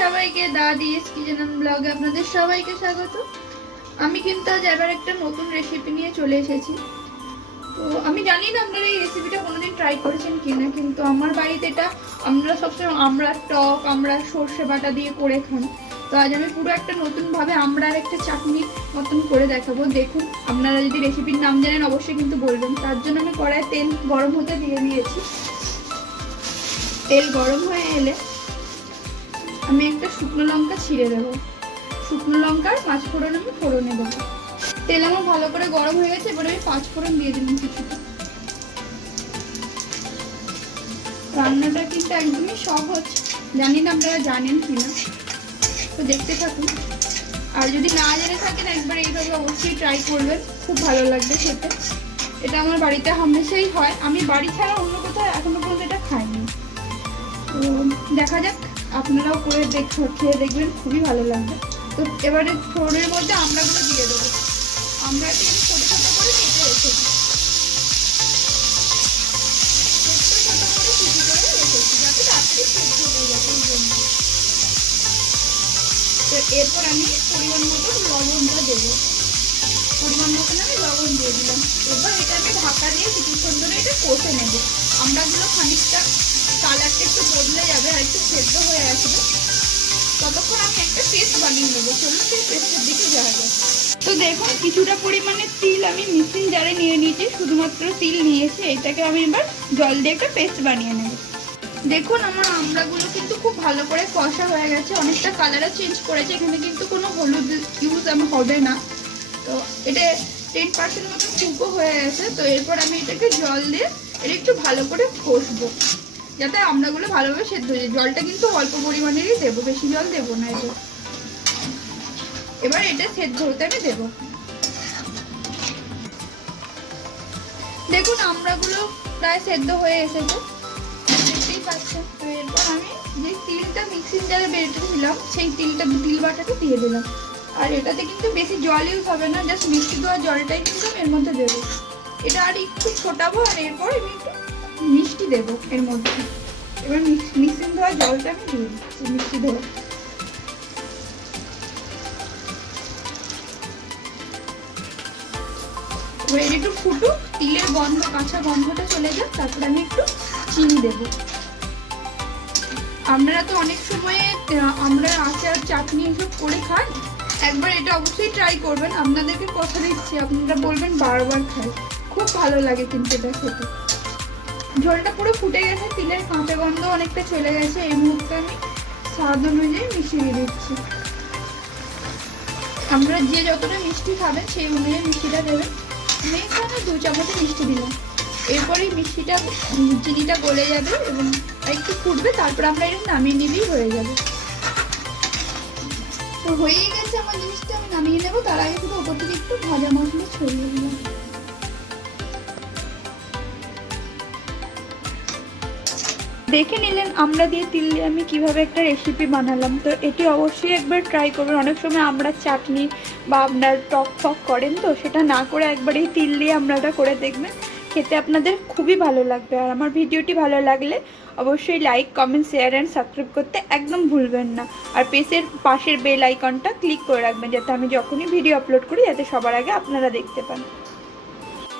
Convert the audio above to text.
সবাইকে দাদিস কিচেন ব্লগে আপনাদের সবাইকে স্বাগত। আমি কিন্তু আজ এবার একটা নতুন রেসিপি নিয়ে চলে এসেছি। তো আমি জানি না আপনারা এই রেসিপিটা কোনোদিন ট্রাই করেছেন কিনা, কিন্তু আমার বাড়িতে এটা আমরা সবসময় আমড়ার টক, আমরা সর্ষে বাটা দিয়ে করে খান। তো আজ আমি পুরো একটা নতুনভাবে আমড়ার একটা চাটনি মতন করে দেখাবো। দেখুন, আপনারা যদি রেসিপির নাম জানেন অবশ্যই কিন্তু বলবেন। তার জন্য আমি কড়াইয়ে তেল গরম হতে দিয়ে দিয়েছি। তেল গরম হয়ে এলে আমি একটা শুকনো লঙ্কা ছিঁড়ে দেবো। শুকনো লঙ্কার 5 ফোড়ন আমি ফোড়নে দেবো। তেল আমার ভালো করে গরম হয়ে গেছে, এবার আমি 5 ফোড়ন দিয়ে দিলাম কিছুটা। রান্নাটা কিন্তু একদমই সহজ, জানি না আপনারা জানেন কিনা, তো দেখতে থাকুন। আর যদি না জেনে থাকেন একবার এইভাবে অবশ্যই ট্রাই করবেন, খুব ভালো লাগবে খেতে। এটা আমার বাড়িতে হামেশাই হয়, আমি বাড়ি ছাড়া অন্য কোথাও এখনো পর্যন্ত এটা খাইনি। তো দেখা যাক, আপনারাও করে খেয়ে দেখবেন, খুবই ভালো লাগবে। তো এবারে ফোড়নের মধ্যে আমড়াগুলো দিয়ে দেবো। আমড়াটি আমি ছোটো ছোটো করে কেটে রেখেছি, ছোটো ছোটো করে কুচি করে রেখেছি, যাতে তাড়াতাড়ি সেদ্ধ হয়ে যাবে এই জন্য। তো এরপর আমি পরিমাণ মতো লবণটা দেবো। পরিমাণ মতন আমি লবণ দিয়ে দিলাম। এবার এটা আমি ঢাকা দিয়ে কিছুক্ষণ ধরে এটা কষে নেব। আমড়াগুলো খানিকটা কালারটা একটু বদলে যাবে আর একটু সেদ্ধ হয়ে আসবে, ততক্ষণ আমি একটা পেস্ট বানিয়ে নেবো। চলুন সেই পেস্টের দিকে যাওয়া যায়। তো দেখুন, কিছুটা পরিমাণে তিল আমি মিক্সিং জারে নিয়ে নিয়েছি, শুধুমাত্র তিল নিয়েছি। এইটাকে আমি এবার জল দিয়ে একটা পেস্ট বানিয়ে নেব। দেখুন, আমার আমড়াগুলো কিন্তু খুব ভালো করে কষা হয়ে গেছে, অনেকটা কালারও চেঞ্জ করেছে। এখানে কিন্তু কোনো হলুদ ইউজ আমার হবে না। তো এটা 10% মতো ফুকো হয়ে গেছে। তো এরপর আমি এটাকে জল দিয়ে এটা একটু ভালো করে কষবো, যাতে আমড়াগুলো ভালোভাবে সেদ্ধ হয়ে যায়। জলটা কিন্তু অল্প পরিমাণেরই দেবো, বেশি জল দেবো না। এবার এটা সেদ্ধ হতে আমি দেবো। দেখুন, আমড়াগুলো প্রায় সেদ্ধ হয়ে এসেছে, দেখতেই পাচ্ছেন। তো এরপর আমি যে তিলটা মিক্সিং জারে বেটেছিলাম, সেই তিল বাটাটা দিয়ে দিলাম। আর এটাতে কিন্তু বেশি জল ইউজ হবে না, জাস্ট মিষ্টি দেওয়া জলটাই কিন্তু আমি এর মধ্যে দেবো। এটা আর একটু ছোটাবো, আর এরপর আমি একটু মিষ্টি দেবো এর মধ্যে। এবার মিক্সিং দেওয়া জলটা আমি দিয়ে দিচ্ছি, মিষ্টি দেবো। এবার একটু ফুটুক, তিলের গন্ধ, কাঁচা গন্ধটা চলে যাক, তারপর আমি একটু চিনি দেবো। আপনারা তো অনেক সময় আমরা আচার, চাটনি এসব করে খান, একবার এটা অবশ্যই ট্রাই করবেন। আপনাদেরকে কথা দিচ্ছি, আপনারা বলবেন বারবার খাই, খুব ভালো লাগে কিন্তু এটা খেতে। ঝোলটা পুরো ফুটে গেছে, তিলের কাঁচা গন্ধ অনেকটা চলে গেছে। এই মুহূর্তে আমি স্বাদ অনুযায়ী মিশিয়ে দিচ্ছি। আপনারা যে যতটা মিষ্টি খাবেন সেই অনুযায়ী মিষ্টিটা দেবেন। আমি এখানে 2 চামচ মিষ্টি দিলাম। এরপরে মিষ্টিটা, চিনিটা গলে যাবে এবং একটু ফুটবে, তারপর আমরা এটা নামিয়ে নিলেই হয়ে যাবে। তো হয়েই গেছে আমার জিনিসটা, আমি নামিয়ে নেবো। তার আগে শুধু ওপর থেকে একটু ভাজা মশলা ছড়িয়ে দিলাম। দেখে নিলেন আমরা দিয়ে তিল দিয়ে আমি কিভাবে একটা রেসিপি বানালাম। তো এটি অবশ্যই একবার ট্রাই করবেন। অনেক সময় আমরা চাটনি বা আপনার টক ফক করেন, তো সেটা না করে একবার এই তিল দিয়ে আমরাটা করে দেখবেন, খেতে আপনাদের খুবই ভালো লাগবে। আর আমার ভিডিওটি ভালো লাগলে অবশ্যই like, comment, share and subscribe করতে একদম ভুলবেন না। আর পাশের বেল আইকনটা ক্লিক করে রাখবেন, যাতে আমি যখনই ভিডিও আপলোড করি যাতে সবার আগে আপনারা দেখতে পান।